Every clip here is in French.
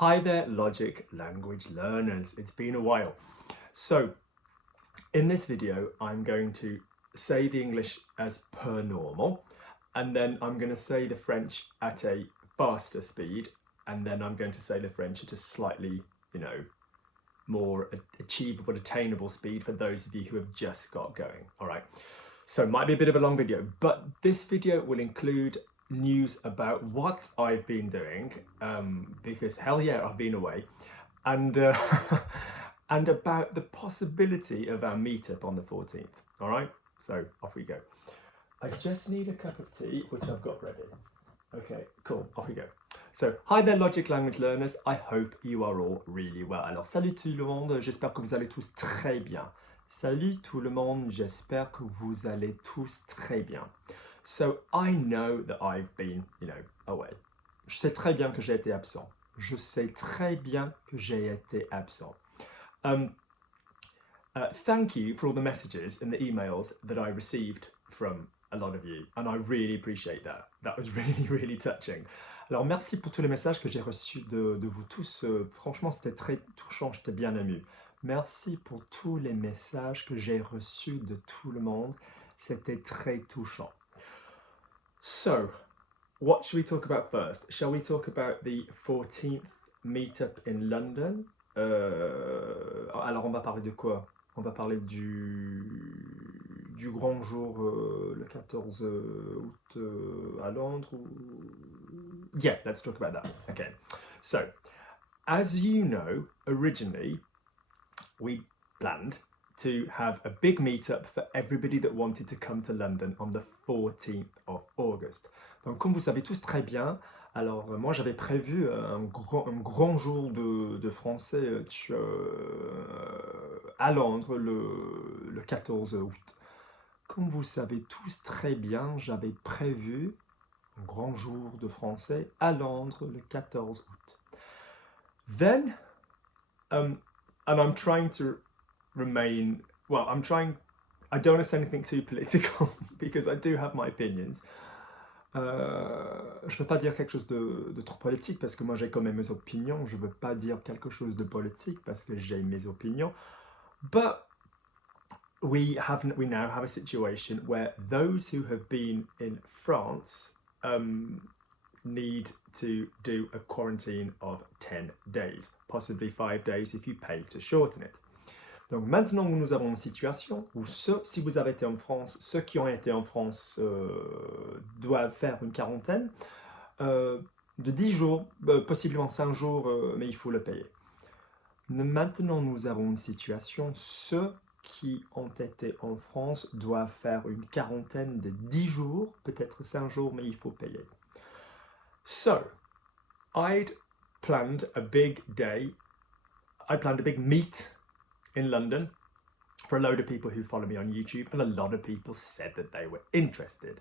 Hi there, Logic language learners. It's been a while. So, in this video, I'm going to say the English as per normal, and then I'm going to say the French at a faster speed, and then I'm going to say the French at a slightly, more achievable, attainable speed for those of you who have just got going. All right. So, it might be a bit of a long video, but this video will include news about what I've been doing, because hell yeah, I've been away, and and about the possibility of our meetup on the 14th. All right, so off we go. I just need a cup of tea, which I've got ready. Okay, cool, off we go. So, hi there Logic Language Learners, I hope you are all really well. Alors, salut tout le monde, j'espère que vous allez tous très bien. Salut tout le monde, j'espère que vous allez tous très bien. So, I know that I've been, away. Je sais très bien que j'ai été absent. Je sais très bien que j'ai été absent. Thank you for all the messages and the emails that I received from a lot of you, and I really appreciate that. That was really, really touching. Alors, merci pour tous les messages que j'ai reçus de vous tous. Franchement, c'était très touchant, j'étais bien ému. Merci pour tous les messages que j'ai reçus de tout le monde. C'était très touchant. So, what should we talk about first? Shall we talk about the 14th meetup in London? Alors, on va parler de quoi? On va parler du grand jour le 14 août à Londres. Yeah, let's talk about that. Okay, so as you know, originally we planned to have a big meetup for everybody that wanted to come to London on the 14th of August. Donc, comme vous savez tous très bien, alors moi j'avais prévu un grand jour de français à Londres le 14 août. Comme vous savez tous très bien, j'avais prévu un grand jour de français à Londres le 14 août. Then, and I'm trying to remain, well, I don't want to say anything too political because I do have my opinions. Je ne veux pas dire quelque chose de trop politique parce que moi j'ai quand même mes opinions. Je ne veux pas dire quelque chose de politique parce que j'ai mes opinions. But we now have a situation where those who have been in France need to do a quarantine of 10 days, possibly 5 days if you pay to shorten it. Donc maintenant nous avons une situation où si vous avez été en France, ceux qui ont été en France doivent faire une quarantaine de 10 jours, possiblement 5 jours, mais il faut le payer. Maintenant nous avons une situation, ceux qui ont été en France doivent faire une quarantaine de 10 jours, peut-être 5 jours, mais il faut payer. So, I'd planned a big meet in London for a load of people who follow me on YouTube, and a lot of people said that they were interested.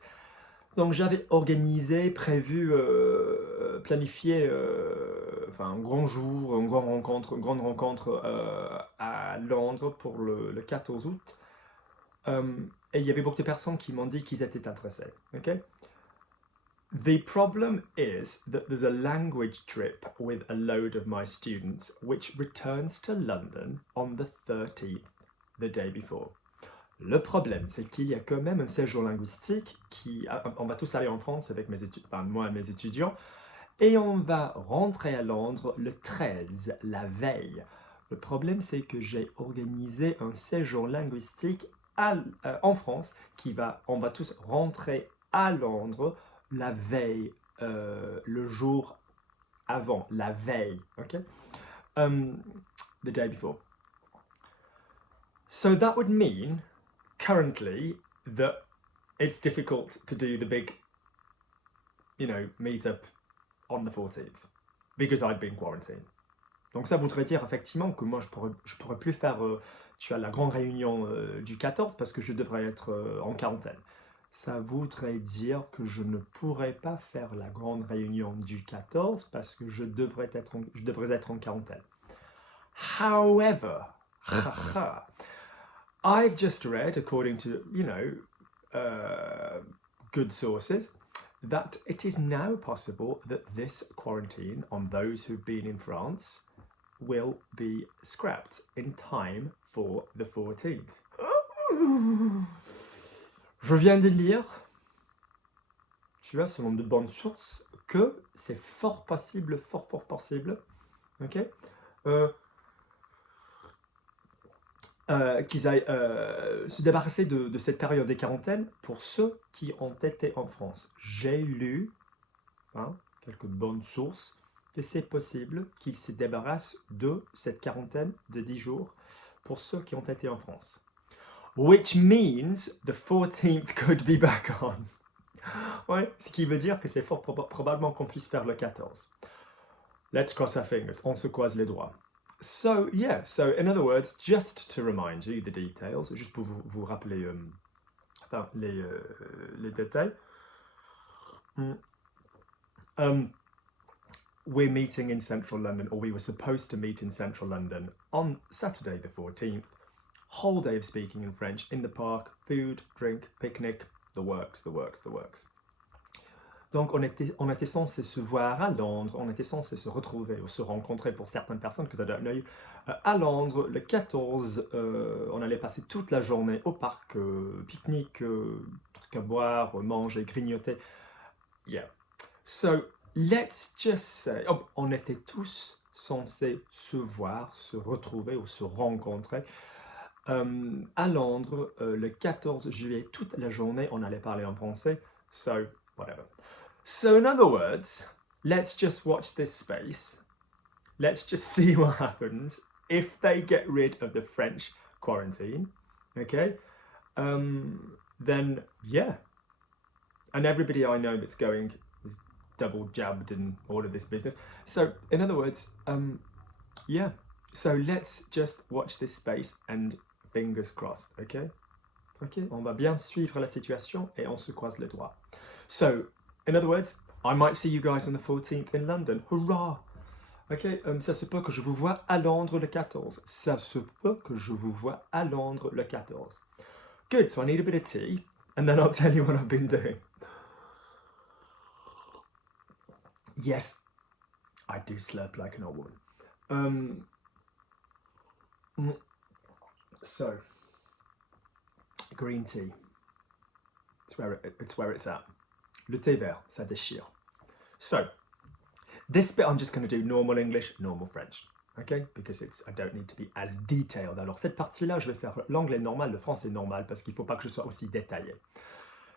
Donc j'avais organisé, prévu, planifié un grand jour, une grande rencontre à Londres pour le 14 août. Et il y avait beaucoup de personnes qui m'ont dit qu'ils étaient intéressés. Okay? The problem is that there's a language trip with a load of my students which returns to London on the 13th, the day before. Le problème, c'est qu'il y a quand même un séjour linguistique on va tous aller en France avec moi et mes étudiants, et on va rentrer à Londres le 13, la veille. Le problème, c'est que j'ai organisé un séjour linguistique en France on va tous rentrer à Londres la veille, le jour avant, la veille, okay? The day before. So that would mean, currently, that it's difficult to do the big, meet-up on the 14th, because I'd been quarantined. Donc ça voudrait dire effectivement que moi je pourrais plus faire la grande réunion du 14 parce que je devrais être en quarantaine. Ça voudrait dire que je ne pourrais pas faire la grande réunion du 14 parce que je devrais être en quarantaine. However, I've just read, according to, good sources, that it is now possible that this quarantine on those who've been in France will be scrapped in time for the 14th. Je viens de lire, tu vois, selon de bonnes sources, que c'est fort possible, fort possible, ok, qu'ils aillent se débarrasser de cette période des quarantaines pour ceux qui ont été en France. J'ai lu, quelques bonnes sources, que c'est possible qu'ils se débarrassent de cette quarantaine de 10 jours pour ceux qui ont été en France. Which means the 14th could be back on. Ouais, ce qui veut dire que c'est fort probablement qu'on puisse faire le 14. Let's cross our fingers, on se croise les doigts. So, yeah, so in other words, just to remind you the details, juste pour vous rappeler les détails, we're meeting in central London, or we were supposed to meet in central London on Saturday the 14th, whole day of speaking in French, in the park, food, drink, picnic, the works. Donc on était censé se voir à Londres, on était censé se retrouver ou se rencontrer pour certaines personnes, que I don't know you, à Londres le 14, on allait passer toute la journée au parc, pique-nique, trucs à boire, manger, grignoter. Yeah. So let's just say, on était tous censés se voir, se retrouver ou se rencontrer à Londres le 14 juillet, toute la journée, on allait parler en français, so whatever. So in other words, let's just watch this space. Let's just see what happens if they get rid of the French quarantine, okay? Then, yeah. And everybody I know that's going is double jabbed and all of this business. So, in other words, yeah. So let's just watch this space and fingers crossed, okay? Ok, on va bien suivre la situation et on se croise les doigts. So, in other words, I might see you guys on the 14th in London. Hurrah! Ok, ça se peut que je vous vois à Londres le 14. Ça se peut que je vous vois à Londres le 14. Good, so I need a bit of tea, and then I'll tell you what I've been doing. Yes, I do slurp like an old woman. So, green tea. It's where it's at. Le thé vert, ça déchire. So, this bit I'm just going to do normal English, normal French. Okay? Because I don't need to be as detailed. Alors, cette partie-là, je vais faire l'anglais normal, le français normal, parce qu'il ne faut pas que je sois aussi détaillé.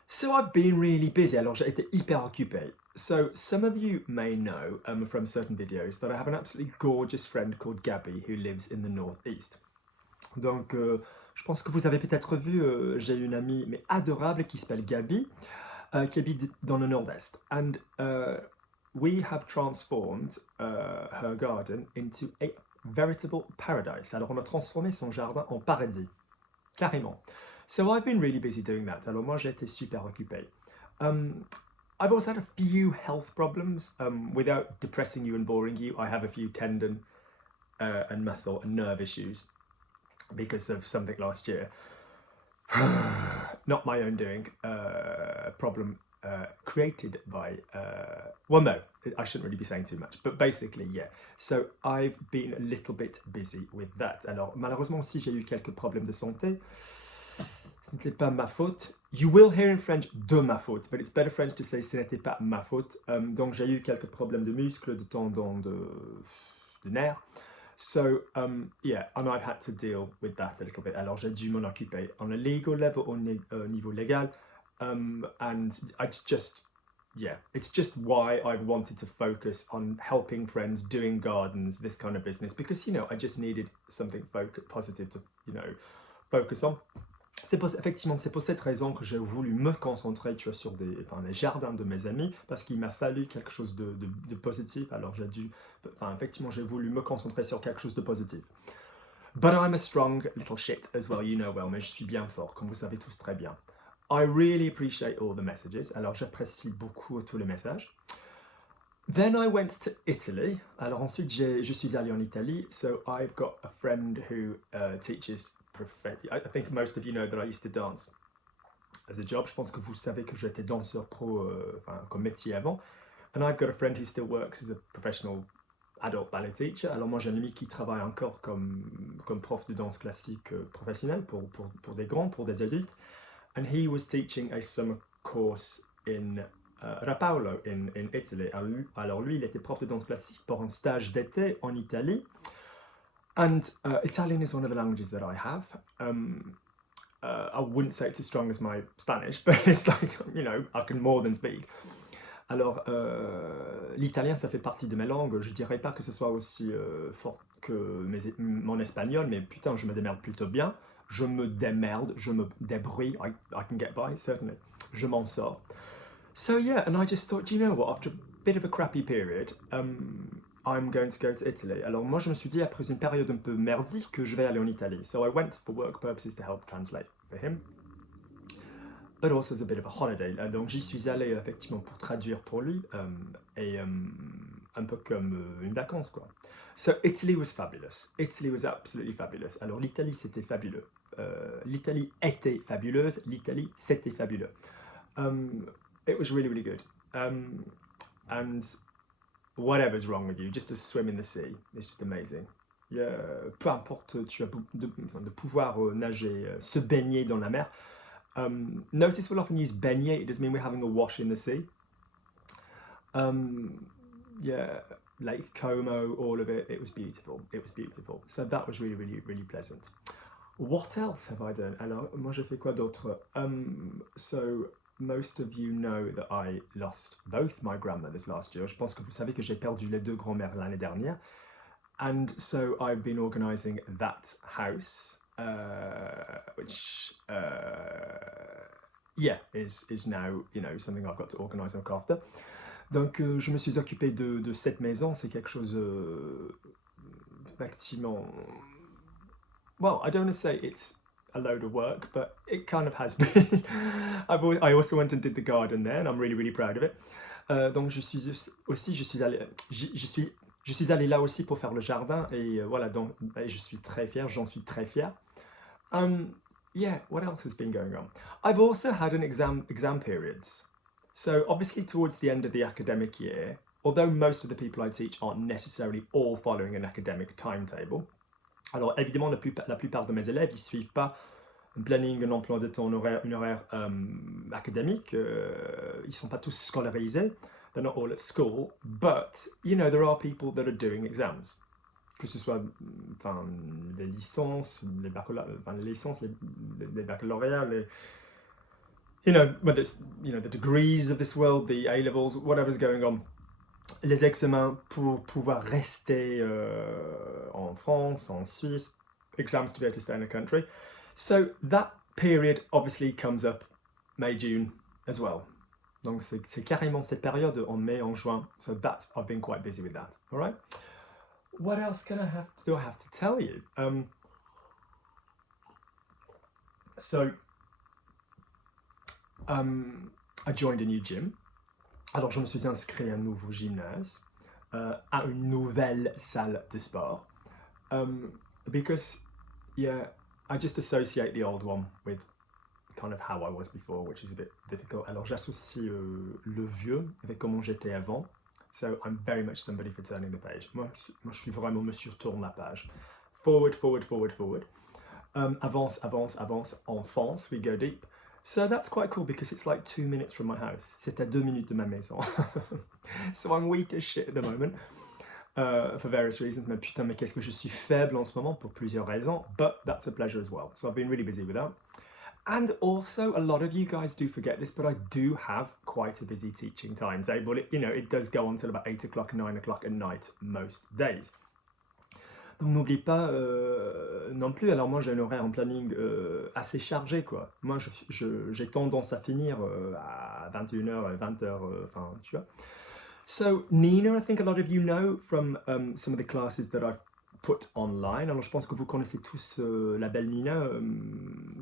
So, I've been really busy. Alors, j'ai été hyper occupé. So, some of you may know from certain videos that I have an absolutely gorgeous friend called Gabby who lives in the northeast. Donc, je pense que vous avez peut-être vu, j'ai une amie mais adorable qui s'appelle Gabi, qui habite dans le nord-est. And we have transformed her garden into a veritable paradise. Alors, on a transformé son jardin en paradis, carrément. So I've been really busy doing that. Alors, moi, j'ai été super occupé. I've also had a few health problems. Without depressing you and boring you, I have a few tendon and muscle and nerve issues because of something last year. Not my own doing, problem created by, well no, I shouldn't really be saying too much, but basically, yeah. So I've been a little bit busy with that. Alors malheureusement aussi j'ai eu quelques problèmes de santé. Ce n'était pas ma faute. You will hear in French de ma faute, but it's better French to say ce n'était pas ma faute. Donc j'ai eu quelques problèmes de muscles, de tendons, de nerfs. So, yeah, and I've had to deal with that a little bit. Alors, j'ai dû m'en occuper on a legal level, au niveau légal. And it's just, yeah, it's just why I've wanted to focus on helping friends, doing gardens, this kind of business. Because, you know, I just needed something positive to, you know, focus on. Effectivement, c'est pour cette raison que j'ai voulu me concentrer, tu vois, sur les jardins de mes amis, parce qu'il m'a fallu quelque chose de positif. Alors effectivement, j'ai voulu me concentrer sur quelque chose de positif. But I'm a strong little shit as well, you know well, mais je suis bien fort, comme vous savez tous très bien. I really appreciate all the messages. Alors j'apprécie beaucoup tous les messages. Then I went to Italy. Alors ensuite, je suis allé en Italie. So I've got a friend who teaches. I think most of you know that I used to dance as a job. Je pense que vous savez que j'étais danseur pro comme métier avant. And I've got a friend who still works as a professional adult ballet teacher. Alors moi j'ai un ami qui travaille encore comme prof de danse classique professionnel pour des grands, pour des adultes. And he was teaching a summer course in Rapallo in Italy. Alors lui, il était prof de danse classique pour un stage d'été en Italie. And Italian is one of the languages that I have. I wouldn't say it's as strong as my Spanish, but it's like, you know, I can more than speak. Alors, l'italien, ça fait partie de mes langues. Je dirais pas que ce soit aussi fort que mon espagnol, mais putain, je me démerde plutôt bien. Je me démerde, je me débrouille. I can get by, certainly. Je m'en sors. So yeah, and I just thought, do you know what? After a bit of a crappy period, I'm going to go to Italy. Alors moi, je me suis dit, après une période un peu merdique, que je vais aller en Italie. So I went for work purposes to help translate for him. But also as a bit of a holiday. Donc j'y suis allé effectivement pour traduire pour lui et un peu comme une vacance quoi. So Italy was fabulous. Italy was absolutely fabulous. Alors l'Italie c'était fabuleux. L'Italie était fabuleuse. L'Italie c'était fabuleux. It was really really good. And whatever's wrong with you, just to swim in the sea, it's just amazing. Yeah, peu importe, tu as de pouvoir nager, se baigner dans la mer. Notice we'll often use baigner, it doesn't mean we're having a wash in the sea. Yeah, Lake Como, all of it, it was beautiful. It was beautiful. So that was really, really, really pleasant. What else have I done? Alors, moi j'ai fait quoi d'autre? So, most of you know that I lost both my grandmothers last year. Je pense que vous savez que j'ai perdu les deux grands-mères l'année dernière. And so I've been organising that house. Which yeah is now, you know, something I've got to organise and look after. Donc je me suis occupé de cette maison. C'est quelque chose effectivement. Well, I don't want to say it's a load of work, but it kind of has been. I also went and did the garden there, and I'm really really proud of it. Donc je suis allé là aussi pour faire le jardin et voilà, donc je suis très fier, j'en suis très fier. Yeah, what else has been going on? I've also had an exam periods. So obviously towards the end of the academic year, although most of the people I teach aren't necessarily all following an academic timetable. Alors évidemment, la plupart de mes élèves, ils suivent pas un planning, un emploi de temps, une horaire académique. Ils sont pas tous scolarisés. They're not all at school, but you know there are people that are doing exams. Que ce soit les licences, les baccalauréats, you know, whether it's, you know, the degrees of this world, the A-levels, whatever's going on, les examens pour pouvoir rester en France, en Suisse, exams to be able to stay in the country. So that period obviously comes up May, June as well. Donc c'est carrément cette période en mai, en juin. So that I've been quite busy with that. All right. What else do I have to tell you? I joined a new gym. Alors je me suis inscrit à un nouveau gymnase, à une nouvelle salle de sport. Because yeah, I just associate the old one with kind of how I was before, which is a bit difficult. Alors j'associe le vieux avec comment j'étais avant. So I'm very much somebody for turning the page. Moi je suis vraiment monsieur tourne la page. Forward, forward, forward, forward. Avance, avance, avance. Enfance, we go deep. So that's quite cool because it's like 2 minutes from my house. C'est à 2 minutes de ma maison. So I'm weak as shit at the moment. For various reasons. Mais putain, mais qu'est-ce que je suis faible en ce moment pour plusieurs raisons. But that's a pleasure as well. So I've been really busy with that. And also, a lot of you guys do forget this, but I do have quite a busy teaching timetable. It does go on till about 8 o'clock, 9 o'clock at night most days. Donc n'oublie pas non plus, alors moi j'ai un horaire en planning assez chargé quoi. Moi j'ai tendance à finir à 21h, 20h, enfin tu vois. So Nina, I think a lot of you know from some of the classes that I've put online. Alors je pense que vous connaissez tous la belle Nina,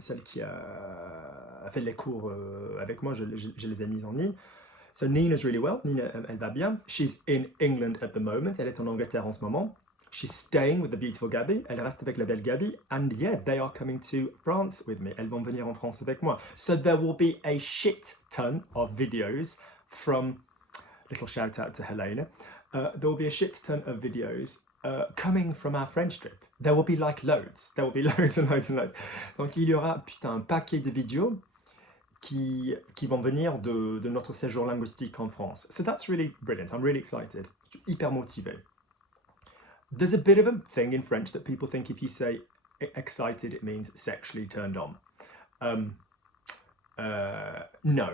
celle qui a fait les cours avec moi, je les ai mises en ligne. So Nina's really well, Nina elle va bien. She's in England at the moment, elle est en Angleterre en ce moment. She's staying with the beautiful Gabi. Elle reste avec la belle Gabi. And yeah, they are coming to France with me. Elles vont venir en France avec moi. So there will be a shit ton of videos from, little shout out to Helena. There will be a shit ton of videos coming from our French trip. There will be like loads. There will be loads and loads and loads. Donc il y aura un paquet de vidéos qui vont venir de notre séjour linguistique en France. So that's really brilliant. I'm really excited. Je suis hyper motivé. There's a bit of a thing in French that people think if you say excited, it means sexually turned on. No,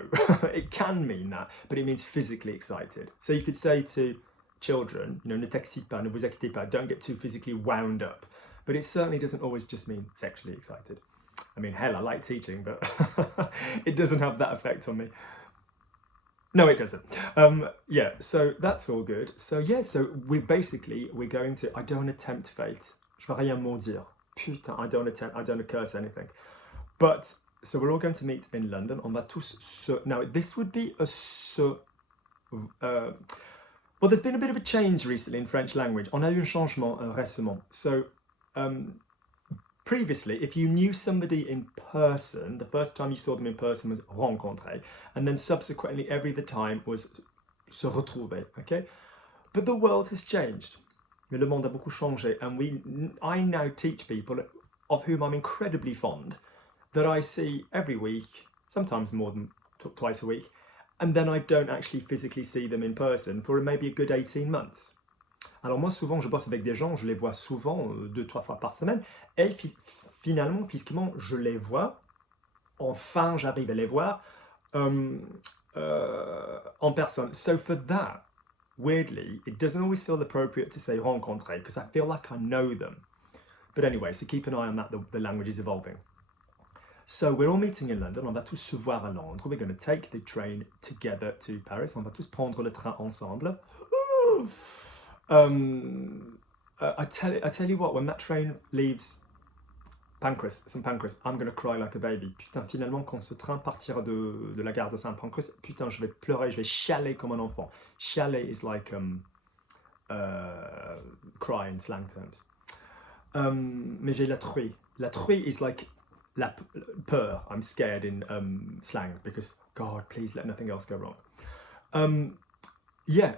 it can mean that, but it means physically excited. So you could say to children, you know, ne t'excite pas, ne vous excitez pas, don't get too physically wound up. But it certainly doesn't always just mean sexually excited. I mean, hell, I like teaching, but it doesn't have that effect on me. No, it doesn't. Yeah, so that's all good. So yeah, so we're going to, I don't attempt fate. Je vais rien maudire. Putain, I don't curse anything. But, so we're all going to meet in London. On va tous se, now this would be a well, there's been a bit of a change recently in French language. On a eu un changement récemment. So, previously, if you knew somebody in person, the first time you saw them in person was rencontrer, and then subsequently every other time was se retrouver, okay? But the world has changed. Le monde a beaucoup changé, and I now teach people of whom I'm incredibly fond, that I see every week, sometimes more than twice a week, and then I don't actually physically see them in person for maybe a good 18 months. Alors moi, souvent, je bosse avec des gens, je les vois souvent, 2-3 fois par semaine, et finalement, physiquement, je les vois, enfin, j'arrive à les voir en personne. So for that, weirdly, it doesn't always feel appropriate to say rencontrer, because I feel like I know them. But anyway, so keep an eye on that, the language is evolving. So we're all meeting in London, on va tous se voir à Londres, we're going to take the train together to Paris, on va tous prendre le train ensemble. I tell you what, when that train leaves St Pancras, I'm gonna cry like a baby. Putain, finalement, quand ce train partira de la gare de St Pancras, putain, je vais pleurer, je vais chialer comme un enfant. Chialer is like cry in slang terms. Mais j'ai la truie. La truie is like la peur. I'm scared in slang because God, please let nothing else go wrong. Yeah.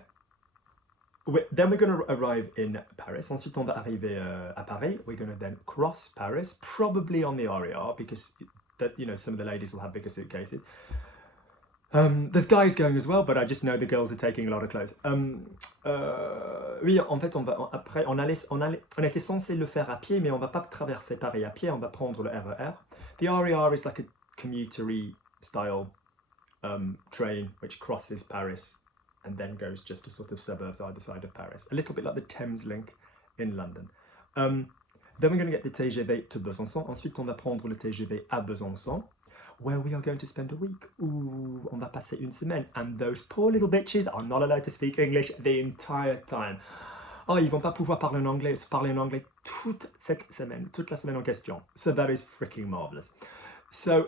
Then we're going to arrive in Paris. Ensuite, on va arriver à Paris. We're going to then cross Paris, probably on the RER, because that, you know, some of the ladies will have bigger suitcases. There's guys going as well, but I just know the girls are taking a lot of clothes. Oui, en fait, on était censé le faire à pied, mais on va pas traverser Paris à pied. On va prendre le RER. The RER is like a commutery style train which crosses Paris and then goes just to sort of suburbs either side of Paris. A little bit like the Thames link in London. Then we're going to get the TGV to Besançon. Ensuite, on va prendre le TGV à Besançon, where we are going to spend a week. Ooh, on va passer une semaine. And those poor little bitches are not allowed to speak English the entire time. Oh, ils vont pas pouvoir parler en anglais toute cette semaine, toute la semaine en question. So that is freaking marvelous. So,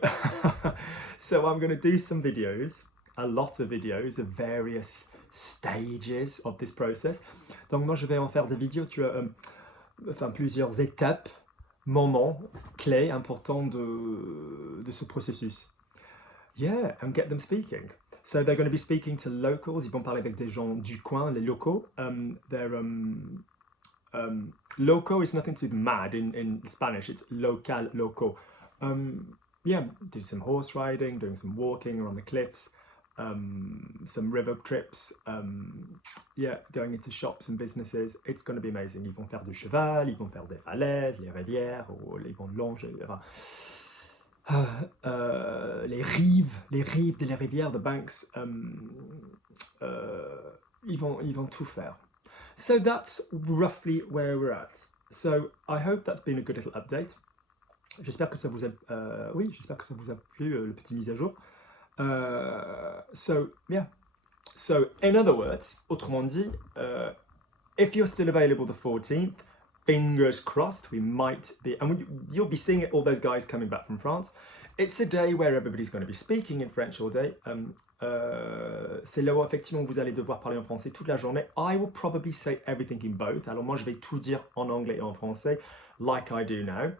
so I'm going to do some videos, a lot of videos of various stages of this process. Donc moi je vais en faire des vidéos, enfin plusieurs étapes, moments clés importants de ce processus. Yeah, and get them speaking. So they're going to be speaking to locals. Ils vont parler avec des gens du coin, les locaux. Loco is nothing to mad in Spanish. It's local, loco. Yeah, do some horse riding, doing some walking around the cliffs, some river trips. Yeah, going into shops and businesses. It's going to be amazing. Ils vont faire du cheval, ils vont faire des falaises, les rivières, ou ils vont longer. Les rives de la rivière, the banks, ils vont tout faire. So that's roughly where we're at. So I hope that's been a good little update. J'espère que ça vous a, j'espère que ça vous a plu, le petit mise à jour. So yeah. So in other words, autrement dit, if you're still available the 14th, fingers crossed, we might be, and you'll be seeing all those guys coming back from France. It's a day where everybody's going to be speaking in French all day. C'est là où effectivement vous allez devoir parler en français toute la journée. I will probably say everything in both. Alors moi je vais tout dire en anglais et en français, like I do now.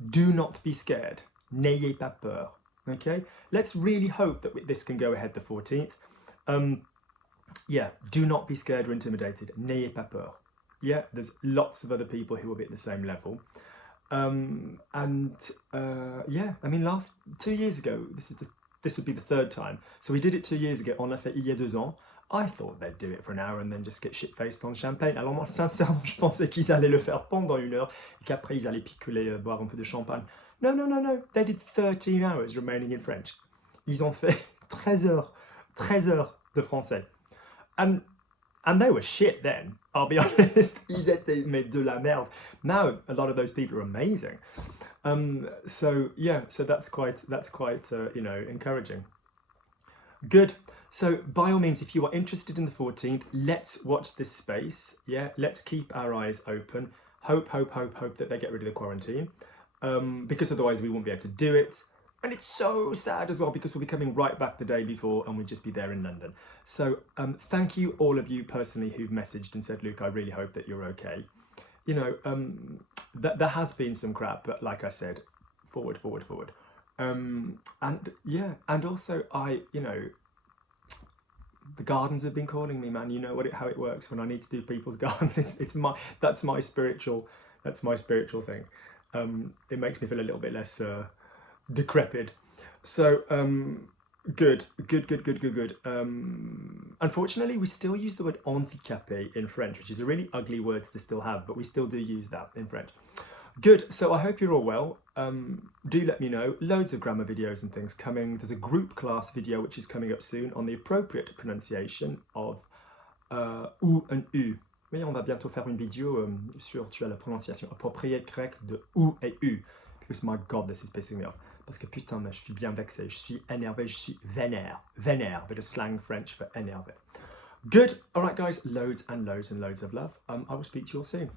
Do not be scared. N'ayez pas peur. Okay? Let's really hope that this can go ahead the 14th. Yeah, do not be scared or intimidated. N'ayez pas peur. Yeah, there's lots of other people who will be at the same level. Yeah, I mean, 2 years ago, this would be the third time. So we did it 2 years ago. On l'a fait il y a 2 ans. I thought they'd do it for an hour and then just get shit-faced on champagne. Alors moi, sincèrement, je pensais qu'ils allaient le faire pendant 1 heure et qu'après ils allaient picoler, boire un peu de champagne. No, no, no, no. They did 13 hours remaining in French. Ils ont fait 13 heures de français. And they were shit then, I'll be honest. Ils étaient mais de la merde. Now a lot of those people are amazing. So yeah, so that's quite you know, encouraging. Good. So by all means, if you are interested in the 14th, let's watch this space. Yeah, let's keep our eyes open. Hope that they get rid of the quarantine, because otherwise we won't be able to do it. And it's so sad as well because we'll be coming right back the day before and we'll just be there in London. So thank you all of you personally who've messaged and said, Luke, I really hope that you're okay. You know, there has been some crap, but like I said, forward. And yeah, and also you know, the gardens have been calling me, man. You know how it works when I need to do people's gardens. That's my spiritual thing. It makes me feel a little bit less decrepit. So good. Unfortunately, we still use the word handicapé in French, which is a really ugly word to still have, but we still do use that in French. Good. So I hope you're all well. Do let me know. Loads of grammar videos and things coming. There's a group class video which is coming up soon on the appropriate pronunciation of ou and u. Oui, on va bientôt faire une vidéo sur la prononciation appropriée grecque de ou et u. Because my God, this is pissing me off. Parce que putain, mais je suis bien vexé, je suis énervé, je suis vénère. Vénère, bit of slang French for énervé. Good. All right, guys, loads and loads of love. I will speak to you all soon.